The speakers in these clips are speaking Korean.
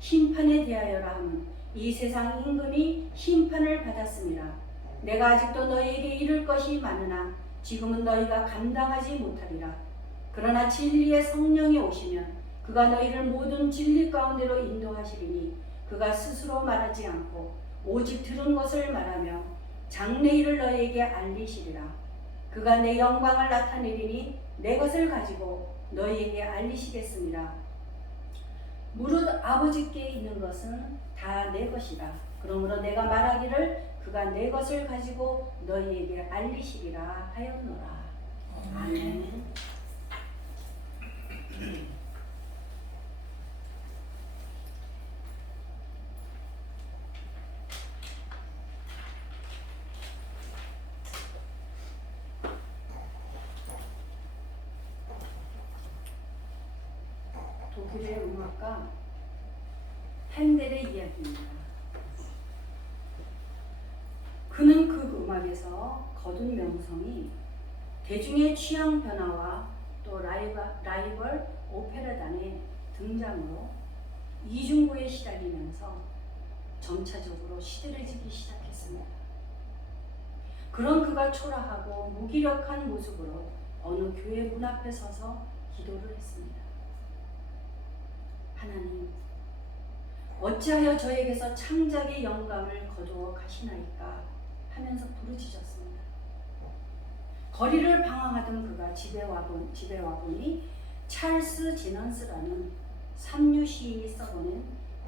심판에 대하여라 함은 이 세상 임금이 심판을 받았습니다. 내가 아직도 너희에게 이를 것이 많으나 지금은 너희가 감당하지 못하리라. 그러나 진리의 성령이 오시면 그가 너희를 모든 진리 가운데로 인도하시리니 그가 스스로 말하지 않고 오직 들은 것을 말하며 장래일을 너희에게 알리시리라. 그가 내 영광을 나타내리니 내 것을 가지고 너희에게 알리시겠습니다. 무릇 아버지께 있는 것은 다 내 것이라. 그러므로 내가 말하기를 그가 내 것을 가지고 너희에게 알리시리라 하였노라. 아멘. 독일의 음악가 핸델의 이야기입니다. 그는 그 음악에서 거둔 명성이 대중의 취향 변화와 또 라이벌 오페라단의 등장으로 이중고에 시달리면서 점차적으로 시들해지기 시작했습니다. 그런 그가 초라하고 무기력한 모습으로 어느 교회 문 앞에 서서 기도를 했습니다. 하나님, 어찌하여 저에게서 창작의 영감을 거두어 가시나이까 하면서 부르짖었습니다. 거리를 방황하던 그가 집에 와보니 찰스 제넌스라는 삼류 시인이 써보낸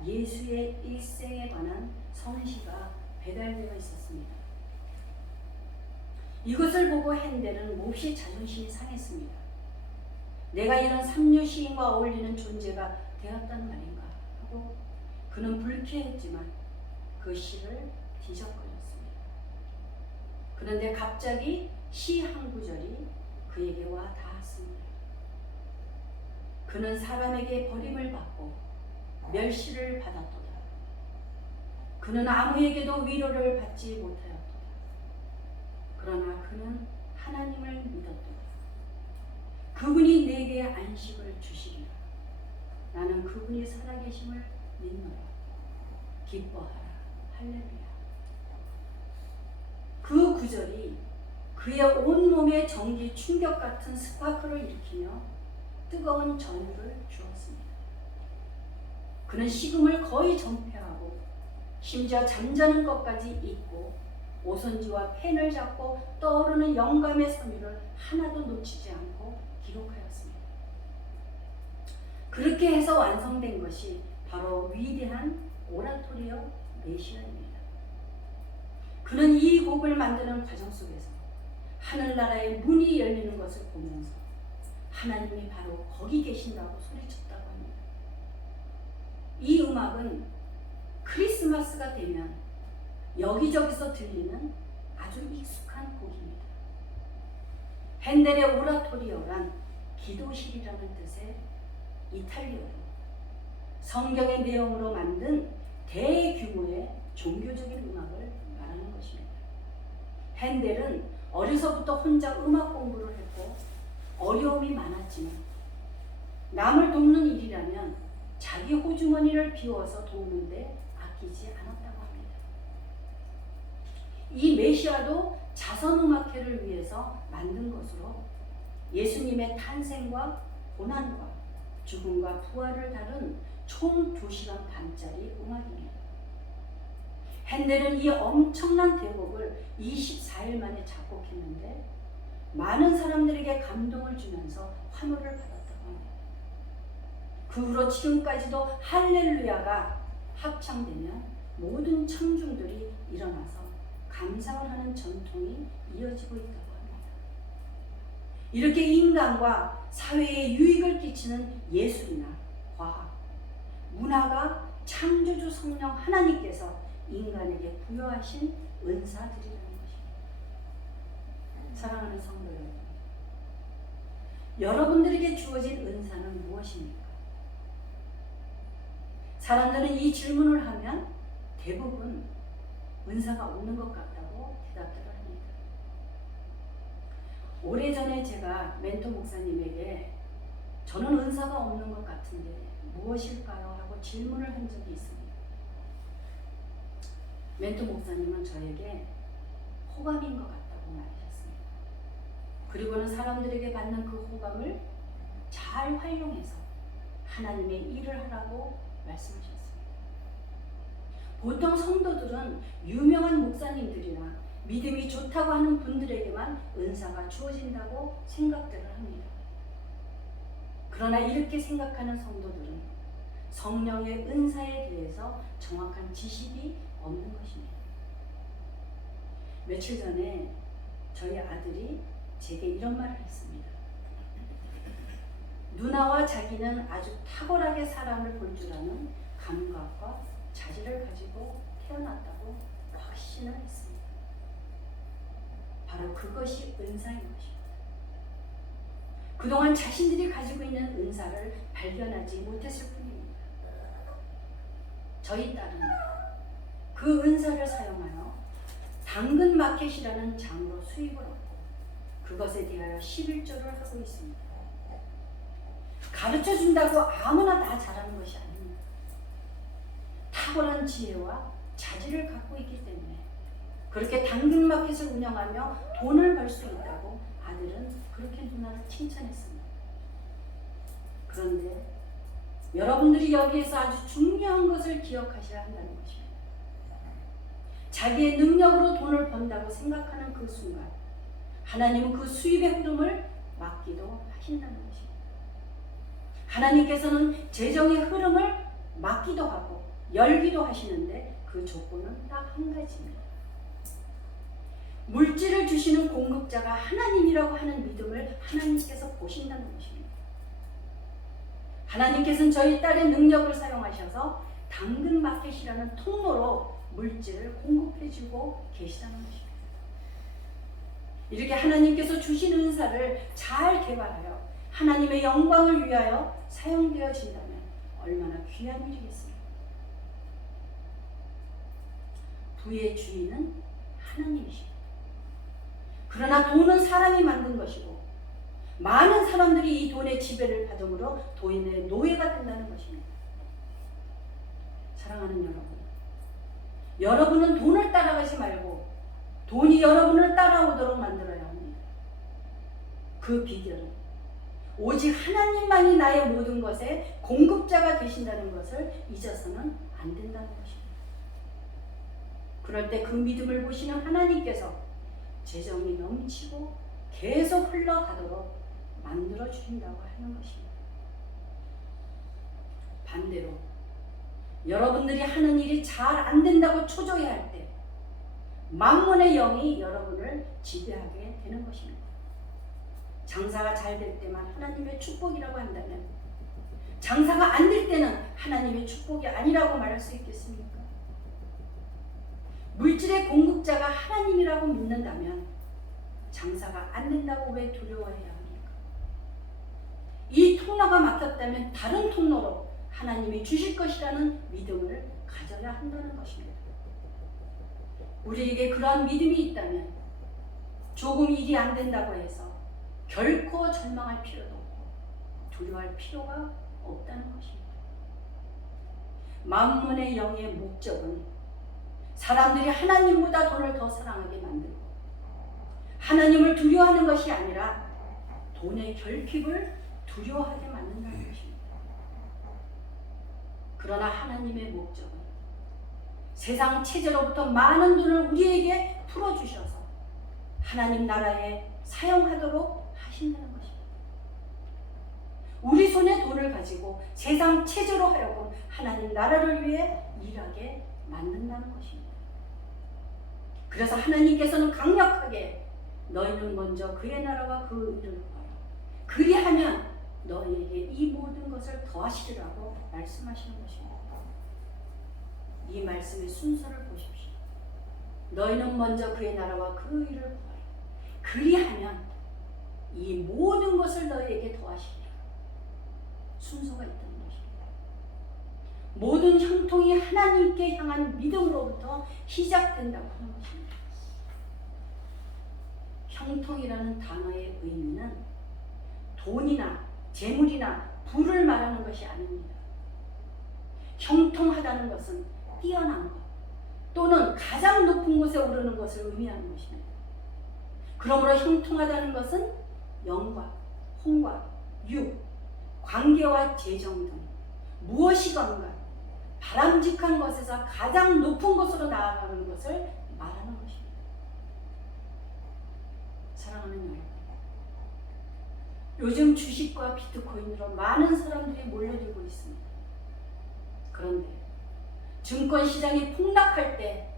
예수의 일생에 관한 성시가 배달되어 있었습니다. 이것을 보고 핸델은 몹시 자존심이 상했습니다. 내가 이런 삼류 시인과 어울리는 존재가 되었단 말인가 하고 그는 불쾌했지만 그 시를 뒤적거렸습니다. 그런데 갑자기 시 한 구절이 그에게 와 닿았습니다. 그는 사람에게 버림을 받고 멸시를 받았도다. 그는 아무에게도 위로를 받지 못하였도다. 그러나 그는 하나님을 믿었도다. 그분이 내게 안식을 주시리라. 나는 그분이 살아계심을 믿노라. 기뻐하라. 할렐루야. 그 구절이 그의 온몸에 전기 충격 같은 스파크를 일으키며 뜨거운 전율을 주었습니다. 그는 식음을 거의 전폐하고 심지어 잠자는 것까지 잊고 오선지와 펜을 잡고 떠오르는 영감의 섬유를 하나도 놓치지 않고 기록하였습니다. 그렇게 해서 완성된 것이 바로 위대한 오라토리오 메시아입니다. 그는 이 곡을 만드는 과정 속에서 하늘나라의 문이 열리는 것을 보면서 하나님이 바로 거기 계신다고 소리쳤다고 합니다. 이 음악은 크리스마스가 되면 여기저기서 들리는 아주 익숙한 곡입니다. 핸델의 오라토리오란 기도실이라는 뜻의 이탈리아어로 성경의 내용으로 만든 대규모의 종교적인 음악을 말하는 것입니다. 핸델은 어려서부터 혼자 음악 공부를 했고 어려움이 많았지만 남을 돕는 일이라면 자기 호주머니를 비워서 돕는데 아끼지 않았다고 합니다. 이 메시아도 자선음악회를 위해서 만든 것으로 예수님의 탄생과 고난과 죽음과 부활을 다룬 총 2시간 반짜리 음악입니다. 핸델은 이 엄청난 대곡을 24일 만에 작곡했는데 많은 사람들에게 감동을 주면서 환호를 받았다고 합니다. 그 후로 지금까지도 할렐루야가 합창되면 모든 청중들이 일어나서 감상을 하는 전통이 이어지고 있다고 합니다. 이렇게 인간과 사회에 유익을 끼치는 예술이나 과학, 문화가 창조주 성령 하나님께서 인간에게 부여하신 은사들이라는 것입니다. 사랑하는 성도 여러분, 여러분들에게 주어진 은사는 무엇입니까? 사람들은 이 질문을 하면 대부분 은사가 없는 것 같다고 대답들을 합니다. 오래전에 제가 멘토 목사님에게 저는 은사가 없는 것 같은데 무엇일까요? 하고 질문을 한 적이 있습니다. 멘토 목사님은 저에게 호감인 것 같다고 말하셨습니다. 그리고는 사람들에게 받는 그 호감을 잘 활용해서 하나님의 일을 하라고 말씀하셨습니다. 보통 성도들은 유명한 목사님들이나 믿음이 좋다고 하는 분들에게만 은사가 주어진다고 생각들을 합니다. 그러나 이렇게 생각하는 성도들은 성령의 은사에 대해서 정확한 지식이 없는 것입니다. 며칠 전에 저희 아들이 제게 이런 말을 했습니다. 누나와 자기는 아주 탁월하게 사람을 볼 줄 아는 감각과 자질을 가지고 태어났다고 확신을 했습니다. 바로 그것이 은사인 것입니다. 그동안 자신들이 가지고 있는 은사를 발견하지 못했을 뿐입니다. 저희 딸은 그 은사를 사용하여 당근마켓이라는 장으로 수입을 얻고 그것에 대하여 11조를 하고 있습니다. 가르쳐준다고 아무나 다 잘하는 것이 아닙니다. 탁월한 지혜와 자질을 갖고 있기 때문에 그렇게 당근마켓을 운영하며 돈을 벌 수 있다고 아들은 그렇게 누나를 칭찬했습니다. 그런데 여러분들이 여기에서 아주 중요한 것을 기억하셔야 한다는 것입니다. 자기의 능력으로 돈을 번다고 생각하는 그 순간 하나님은 그 수입의 흐름을 막기도 하신다는 것입니다. 하나님께서는 재정의 흐름을 막기도 하고 열기도 하시는데 그 조건은 딱 한 가지입니다. 물질을 주시는 공급자가 하나님이라고 하는 믿음을 하나님께서 보신다는 것입니다. 하나님께서는 저희 딸의 능력을 사용하셔서 당근마켓이라는 통로로 물질을 공급해주고 계시다는 것입니다. 이렇게 하나님께서 주신 은사를 잘 개발하여 하나님의 영광을 위하여 사용되어진다면 얼마나 귀한 일이겠습니까? 부의 주인은 하나님이십니다. 그러나 돈은 사람이 만든 것이고 많은 사람들이 이 돈의 지배를 받음으로 돈의 노예가 된다는 것입니다. 사랑하는 여러분은 돈을 따라가지 말고 돈이 여러분을 따라오도록 만들어야 합니다. 그 비결은 오직 하나님만이 나의 모든 것의 공급자가 되신다는 것을 잊어서는 안 된다는 것입니다. 그럴 때 그 믿음을 보시는 하나님께서 재정이 넘치고 계속 흘러가도록 만들어 주신다고 하는 것입니다. 반대로 여러분들이 하는 일이 잘 안 된다고 초조해할 때 만몬의 영이 여러분을 지배하게 되는 것입니다. 장사가 잘 될 때만 하나님의 축복이라고 한다면 장사가 안 될 때는 하나님의 축복이 아니라고 말할 수 있겠습니까? 물질의 공급자가 하나님이라고 믿는다면 장사가 안 된다고 왜 두려워해야 합니까? 이 통로가 막혔다면 다른 통로로 하나님이 주실 것이라는 믿음을 가져야 한다는 것입니다. 우리에게 그러한 믿음이 있다면 조금 일이 안 된다고 해서 결코 절망할 필요도 없고 두려워할 필요가 없다는 것입니다. 만문의 영의 목적은 사람들이 하나님보다 돈을 더 사랑하게 만들고 하나님을 두려워하는 것이 아니라 돈의 결핍을 두려워하게 만든다는 것입니다. 그러나 하나님의 목적은 세상 체제로부터 많은 돈을 우리에게 풀어주셔서 하나님 나라에 사용하도록 하신다는 것입니다. 우리 손에 돈을 가지고 세상 체제로 하여금 하나님 나라를 위해 일하게 만든다는 것입니다. 그래서 하나님께서는 강력하게 너희는 먼저 그의 나라와 그 의를 구하라. 그리하면 너희에게 이 모든 것을 더하시리라고 말씀하시는 것입니다. 이 말씀의 순서를 보십시오. 너희는 먼저 그의 나라와 그 의를 구하라. 그리하면 이 모든 것을 너희에게 더하시리라. 순서가 있다는 것입니다. 모든 형통이 하나님께 향한 믿음으로부터 시작된다고 하는 것입니다. 형통이라는 단어의 의미는 돈이나 재물이나 부를 말하는 것이 아닙니다. 형통하다는 것은 뛰어난 것 또는 가장 높은 곳에 오르는 것을 의미하는 것입니다. 그러므로 형통하다는 것은 영과 혼과 육, 관계와 재정 등 무엇이건가 바람직한 것에서 가장 높은 곳으로 나아가는 것을 말하는 것입니다. 사랑하는 여러분, 요즘 주식과 비트코인으로 많은 사람들이 몰려들고 있습니다. 그런데 증권시장이 폭락할 때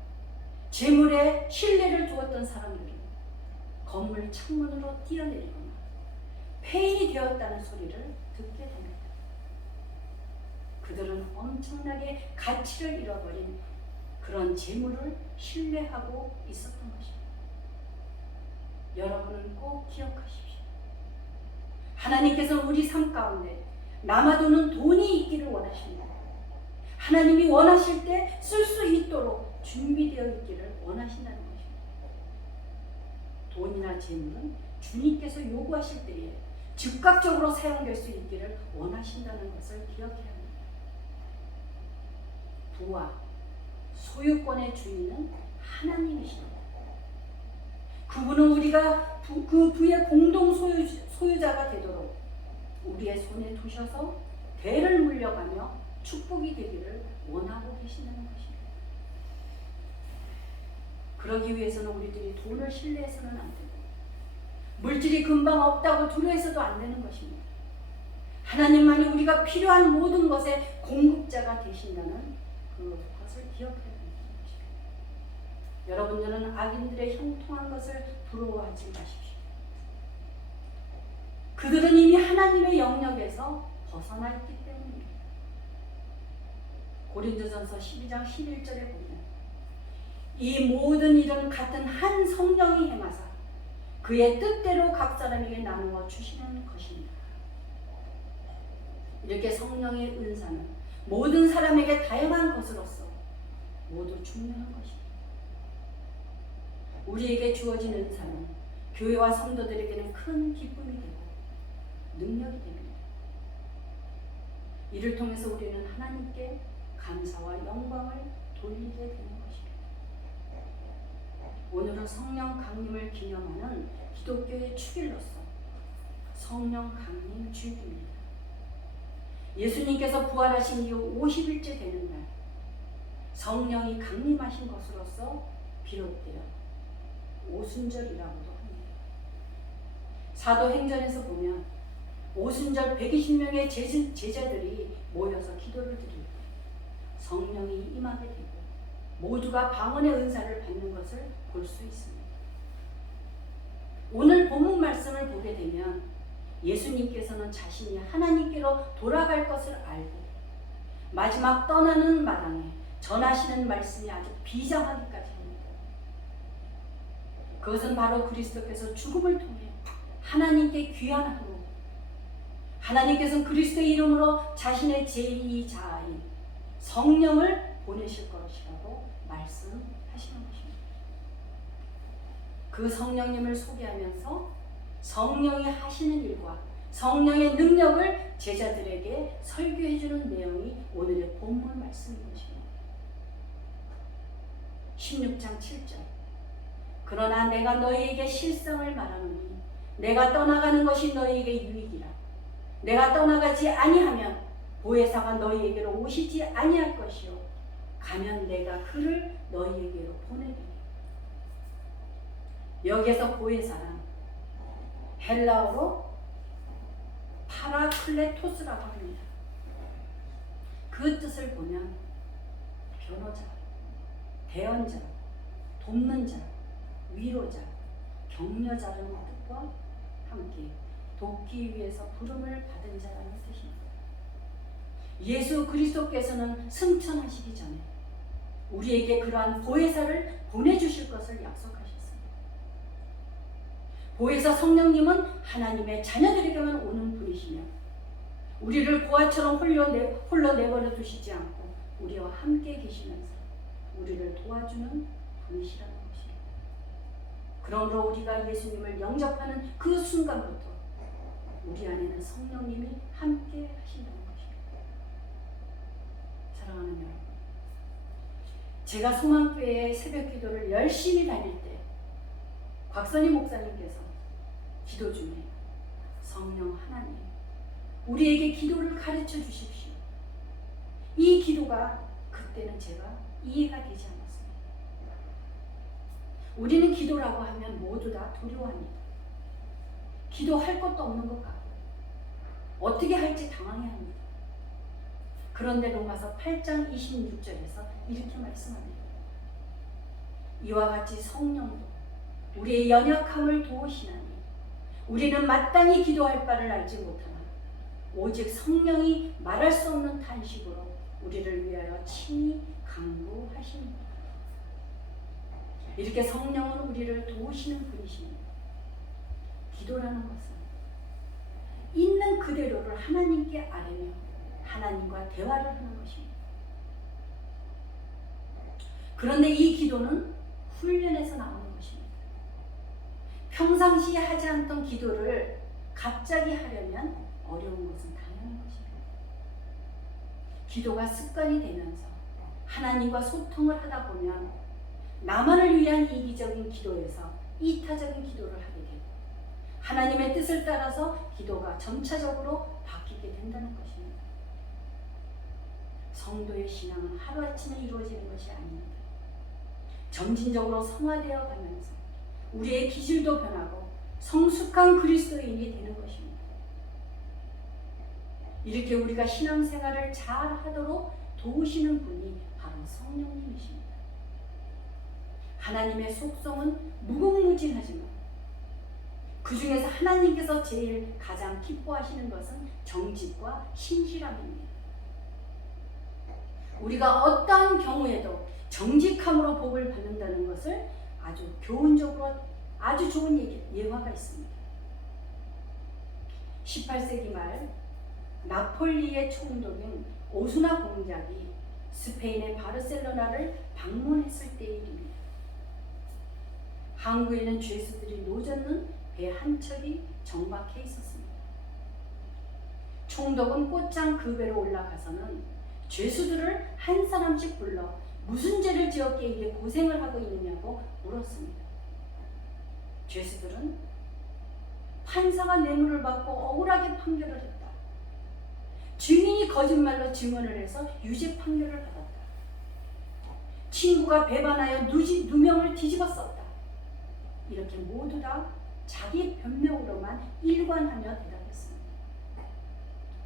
재물에 신뢰를 두었던 사람들은 건물 창문으로 뛰어내리거나 폐인이 되었다는 소리를 듣게 됩니다. 그들은 엄청나게 가치를 잃어버린 그런 재물을 신뢰하고 있었던 것입니다. 여러분은 꼭 기억하십시오. 하나님께서는 우리 삶 가운데 남아도는 돈이 있기를 원하십니다. 하나님이 원하실 때 쓸 수 있도록 준비되어 있기를 원하신다는 것입니다. 돈이나 재물은 주님께서 요구하실 때에 즉각적으로 사용될 수 있기를 원하신다는 것을 기억해야 합니다. 부와 소유권의 주인은 하나님이십니다. 그분은 우리가 그 부의 공동 소유자가 되도록 우리의 손에 두셔서 대를 물려가며 축복이 되기를 원하고 계시다는 것입니다. 그러기 위해서는 우리들이 돈을 신뢰해서는 안 되고 물질이 금방 없다고 두려워해서도 안 되는 것입니다. 하나님만이 우리가 필요한 모든 것의 공급자가 되신다는 그것을 기억해야 된다는 것입니다. 여러분들은 악인들의 형통한 것을 부러워하지 마십시오. 그들은 이미 하나님의 영역에서 벗어나 있기 때문입니다. 고린도전서 12장 11절에 보면 이 모든 일은 같은 한 성령이 행하사 그의 뜻대로 각 사람에게 나누어 주시는 것입니다. 이렇게 성령의 은사는 모든 사람에게 다양한 것으로서 모두 중요한 것입니다. 우리에게 주어진 은사는 교회와 성도들에게는 큰 기쁨이 되고 능력이 됩니다. 이를 통해서 우리는 하나님께 감사와 영광을 돌리게 되는 것입니다. 오늘은 성령 강림을 기념하는 기독교의 축일로서 성령 강림 주일입니다. 예수님께서 부활하신 이후 50일째 되는 날 성령이 강림하신 것으로서 비롯되어 오순절이라고도 합니다. 사도행전에서 보면 오순절 120명의 제자들이 모여서 기도를 드릴 때 성령이 임하게 되고 모두가 방언의 은사를 받는 것을 볼 수 있습니다. 오늘 본문 말씀을 보게 되면 예수님께서는 자신이 하나님께로 돌아갈 것을 알고 마지막 떠나는 마당에 전하시는 말씀이 아주 비장하기까지 합니다. 그것은 바로 그리스도께서 죽음을 통해 하나님께 귀환하고 하나님께서는 그리스도의 이름으로 자신의 제2자아인 성령을 보내실 것이라고 말씀하시는 것입니다. 그 성령님을 소개하면서 성령이 하시는 일과 성령의 능력을 제자들에게 설교해 주는 내용이 오늘의 본문 말씀인 것입니다. 16장 7절 그러나 내가 너희에게 실상을 말하노니 내가 떠나가는 것이 너희에게 유익이라. 내가 떠나가지 아니하면 보혜사가 너희에게로 오시지 아니할 것이요 가면 내가 그를 너희에게로 보내리니. 여기에서 보혜사란 헬라어로 파라클레토스라고 합니다. 그 뜻을 보면 변호자, 대언자, 돕는 자, 위로자, 격려자라는 뜻과 함께 돕기 위해서 부름을 받은 자라는 뜻입니다. 예수 그리스도께서는 승천하시기 전에 우리에게 그러한 보혜사를 보내주실 것을 약속하셨습니다. 보혜사 성령님은 하나님의 자녀들에게만 오는 분이시며 우리를 고아처럼 홀로 내버려 두시지 않고 우리와 함께 계시면서 우리를 도와주는 분이시라는 것입니다. 그러므로 우리가 예수님을 영접하는 그 순간부터 우리 안에는 성령님이 함께 하신다는 것입니다. 사랑하는 여러분, 제가 소망교회 새벽 기도를 열심히 다닐 때 곽선희 목사님께서 기도 중에 성령 하나님, 우리에게 기도를 가르쳐 주십시오. 이 기도가 그때는 제가 이해가 되지 않았습니다. 우리는 기도라고 하면 모두 다 두려워합니다. 기도할 것도 없는 것 같고 어떻게 할지 당황해합니다. 그런데 로마서 8장 26절에서 이렇게 말씀합니다. 이와 같이 성령도 우리의 연약함을 도우시나니 우리는 마땅히 기도할 바를 알지 못하나 오직 성령이 말할 수 없는 탄식으로 우리를 위하여 친히 간구하십니다. 이렇게 성령은 우리를 도우시는 분이십니다. 기도라는 것은 있는 그대로를 하나님께 아뢰며 하나님과 대화를 하는 것입니다. 그런데 이 기도는 훈련에서 나오는 것입니다. 평상시에 하지 않던 기도를 갑자기 하려면 어려운 것은 당연한 것입니다. 기도가 습관이 되면서 하나님과 소통을 하다 보면 나만을 위한 이기적인 기도에서 이타적인 기도를 하게 되고 하나님의 뜻을 따라서 기도가 점차적으로 바뀌게 된다는 것입니다. 성도의 신앙은 하루아침에 이루어지는 것이 아닙니다. 점진적으로 성화되어 가면서 우리의 기질도 변하고 성숙한 그리스도인이 되는 것입니다. 이렇게 우리가 신앙생활을 잘 하도록 도우시는 분이 바로 성령님이십니다. 하나님의 속성은 무궁무진하지만 그 중에서 하나님께서 제일 가장 기뻐하시는 것은 정직과 신실함입니다. 우리가 어떠한 경우에도 정직함으로 복을 받는다는 것을 아주 교훈적으로 아주 좋은 예화가 있습니다. 18세기 말 나폴리의 총독인 오수나 공작이 스페인의 바르셀로나를 방문했을 때의 일입니다. 항구에는 죄수들이 노젓는 배 한 척이 정박해 있었습니다. 총독은 곧장 그 배로 올라가서는 죄수들을 한 사람씩 불러 무슨 죄를 지었기에 이렇게 고생을 하고 있느냐고 물었습니다. 죄수들은 판사가 뇌물을 받고 억울하게 판결을 했다. 증인이 거짓말로 증언을 해서 유죄 판결을 받았다. 친구가 배반하여 누명을 뒤집어 썼다. 이렇게 모두 다 자기 변명으로만 일관하며 대답했습니다.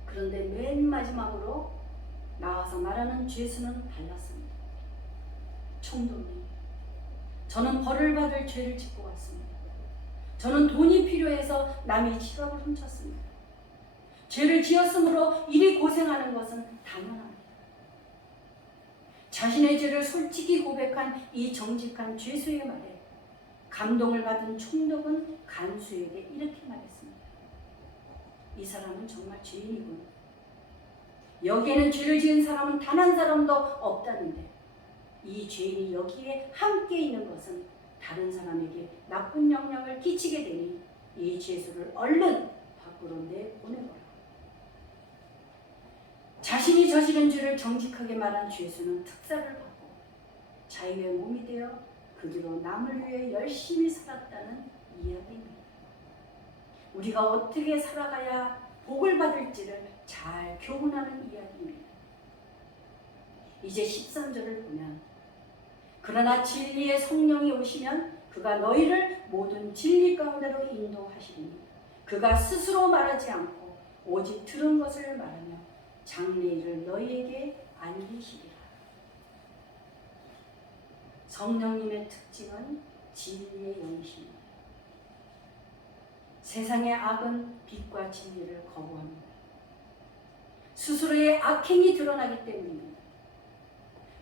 그런데 맨 마지막으로 나와서 말하는 죄수는 달랐습니다. 총독님, 저는 벌을 받을 죄를 짓고 왔습니다. 저는 돈이 필요해서 남의 지갑을 훔쳤습니다. 죄를 지었으므로 이리 고생하는 것은 당연합니다. 자신의 죄를 솔직히 고백한 이 정직한 죄수의 말에 감동을 받은 총독은 간수에게 이렇게 말했습니다. 이 사람은 정말 죄인이군. 여기에는 죄를 지은 사람은 단 한 사람도 없다는데 이 죄인이 여기에 함께 있는 것은 다른 사람에게 나쁜 영향을 끼치게 되니 이 죄수를 얼른 밖으로 내보내거라. 자신이 저지른 죄를 정직하게 말한 죄수는 특사를 받고 자유의 몸이 되어 그 뒤로 남을 위해 열심히 살았다는 이야기입니다. 우리가 어떻게 살아가야 복을 받을지를 잘 교훈하는 이야기입니다. 이제 13절을 보면 그러나 진리의 성령이 오시면 그가 너희를 모든 진리 가운데로 인도하시리니 그가 스스로 말하지 않고 오직 들은 것을 말하며 장래일을 너희에게 알리시리라. 성령님의 특징은 진리의 영이십니다. 세상의 악은 빛과 진리를 거부합니다. 스스로의 악행이 드러나기 때문입니다.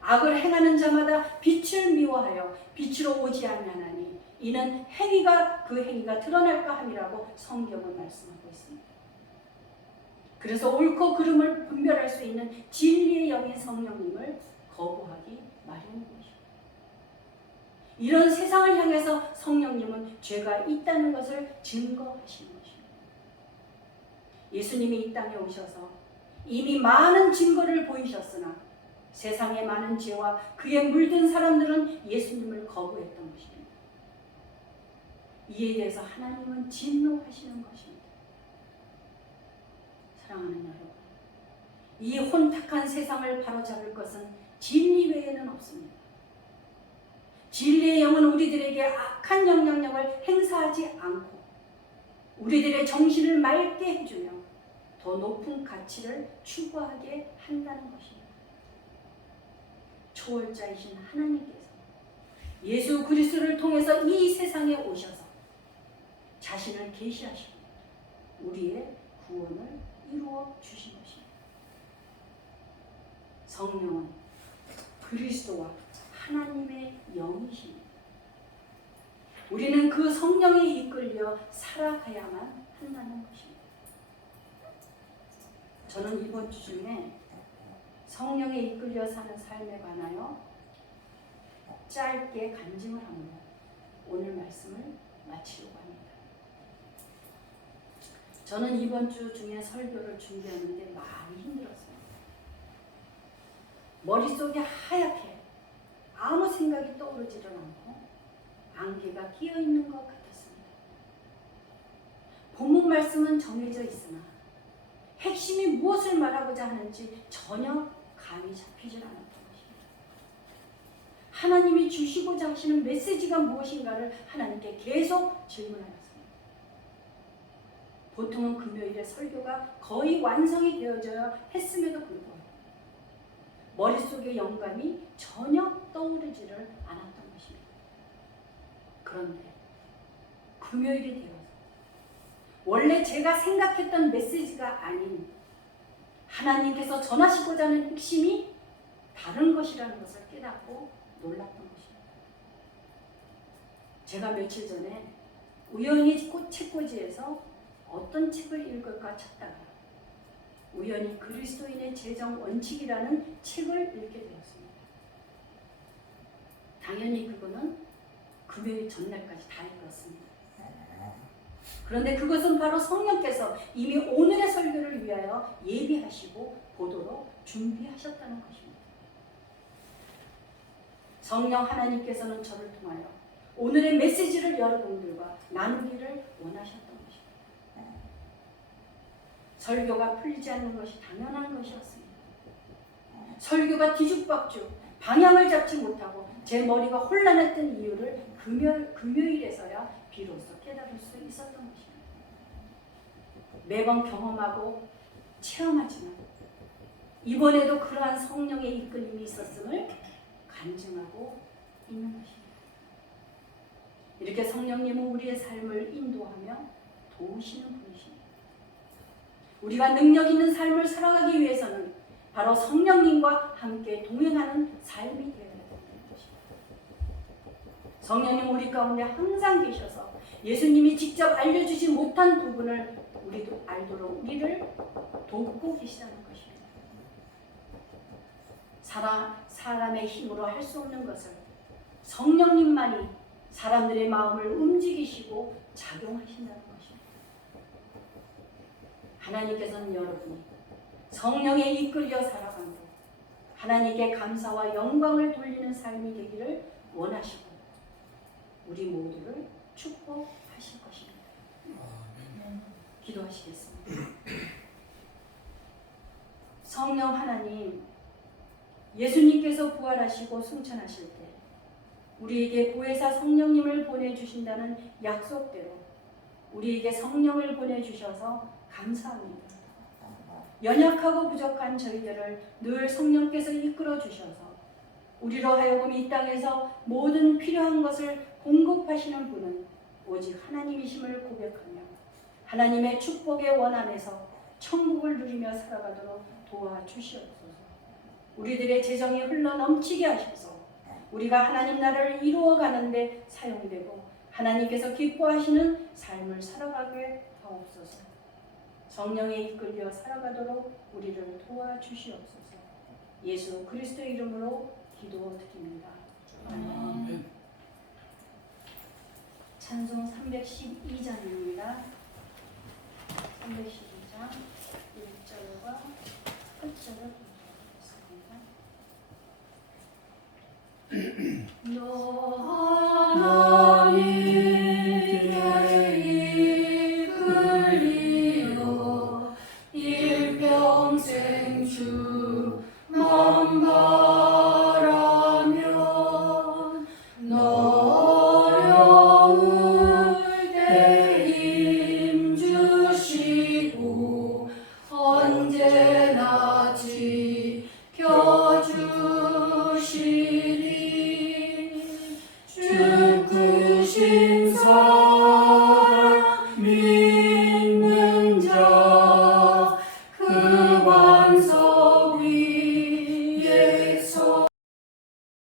악을 행하는 자마다 빛을 미워하여 빛으로 오지 아니하나니 이는 그 행위가 드러날까 함이라고 성경은 말씀하고 있습니다. 그래서 옳고 그름을 분별할 수 있는 진리의 영인 성령님을 거부하기 마련인 것입니다. 이런 세상을 향해서 성령님은 죄가 있다는 것을 증거하시는 것입니다. 예수님이 이 땅에 오셔서 이미 많은 증거를 보이셨으나 세상의 많은 죄와 그에 물든 사람들은 예수님을 거부했던 것입니다. 이에 대해서 하나님은 진노하시는 것입니다. 사랑하는 여러분, 이 혼탁한 세상을 바로잡을 것은 진리 외에는 없습니다. 진리의 영은 우리들에게 악한 영향력을 행사하지 않고 우리들의 정신을 맑게 해주며 더 높은 가치를 추구하게 한다는 것입니다. 초월자이신 하나님께서 예수 그리스도를 통해서 이 세상에 오셔서 자신을 계시하시고 우리의 구원을 이루어 주신 것입니다. 성령은 그리스도와 하나님의 영이십니다. 우리는 그 성령에 이끌려 살아가야만 한다는 것입니다. 저는 이번 주 중에 성령에 이끌려 사는 삶에 관하여 짧게 간증을 하며 오늘 말씀을 마치려고 합니다. 저는 이번 주 중에 설교를 준비하는데 많이 힘들었어요. 머릿속에 하얗게 아무 생각이 떠오르지를 않고 안개가 끼어있는 것 같았습니다. 본문 말씀은 정해져 있으나 핵심이 무엇을 말하고자 하는지 전혀 감이 잡히질 않았던 것입니다. 하나님이 주시고자 하시는 메시지가 무엇인가를 하나님께 계속 질문하였습니다. 보통은 금요일에 설교가 거의 완성이 되어져야 했음에도 불구하고 머릿속에 영감이 전혀 떠오르지를 않았던 것입니다. 그런데 금요일이 되어서 원래 제가 생각했던 메시지가 아닌 하나님께서 전하시고자 하는 핵심이 다른 것이라는 것을 깨닫고 놀랐던 것입니다. 제가 며칠 전에 우연히 책꽂이에서 어떤 책을 읽을까 찾다가 우연히 그리스도인의 재정 원칙이라는 책을 읽게 되었습니다. 당연히 그거는 금요일 전날까지 다 읽었습니다. 그런데 그것은 바로 성령께서 이미 오늘의 설교를 위하여 예비하시고 보도록 준비하셨다는 것입니다. 성령 하나님께서는 저를 통하여 오늘의 메시지를 여러분들과 나누기를 원하셨던 것입니다. 설교가 풀리지 않는 것이 당연한 것이었습니다. 설교가 뒤죽박죽 방향을 잡지 못하고 제 머리가 혼란했던 이유를 금요일에서야 비로소 깨달을 수 있었던 것입니다. 매번 경험하고 체험하지만 이번에도 그러한 성령의 이끌림이 있었음을 간증하고 있는 것입니다. 이렇게 성령님은 우리의 삶을 인도하며 도우시는 분이십니다. 우리가 능력 있는 삶을 살아가기 위해서는 바로 성령님과 함께 동행하는 삶이 되어야 되는 것입니다. 성령님 우리 가운데 항상 계셔서 예수님이 직접 알려주지 못한 부분을 우리도 알도록 우리를 돕고 계시다는 것입니다. 사람의 힘으로 할 수 없는 것을 성령님만이 사람들의 마음을 움직이시고 작용하신다는 것입니다. 하나님께서는 여러분이 성령에 이끌려 살아가며 하나님께 감사와 영광을 돌리는 삶이 되기를 원하시고 우리 모두를 축복하실 것입니다. 기도하시겠습니다. 성령 하나님, 예수님께서 부활하시고 승천하실 때 우리에게 보혜사 성령님을 보내주신다는 약속대로 우리에게 성령을 보내주셔서 감사합니다. 연약하고 부족한 저희들을 늘 성령께서 이끌어 주셔서 우리로 하여금 이 땅에서 모든 필요한 것을 공급하시는 분은 오직 하나님이심을 고백하며 하나님의 축복의 원 안에서 천국을 누리며 살아가도록 도와주시옵소서. 우리들의 재정이 흘러 넘치게 하셔서 우리가 하나님 나라를 이루어가는데 사용되고 하나님께서 기뻐하시는 삶을 살아가게 하옵소서. 성령에 이끌려 살아가도록 우리를 도와주시옵소서. 예수 그리스도의 이름으로 기도드립니다. 아멘. 찬송 312장입니다. 312장 4장 1절과 끝절을 보겠습니다. 너 하나님께 이끌리어 일평생 주 만방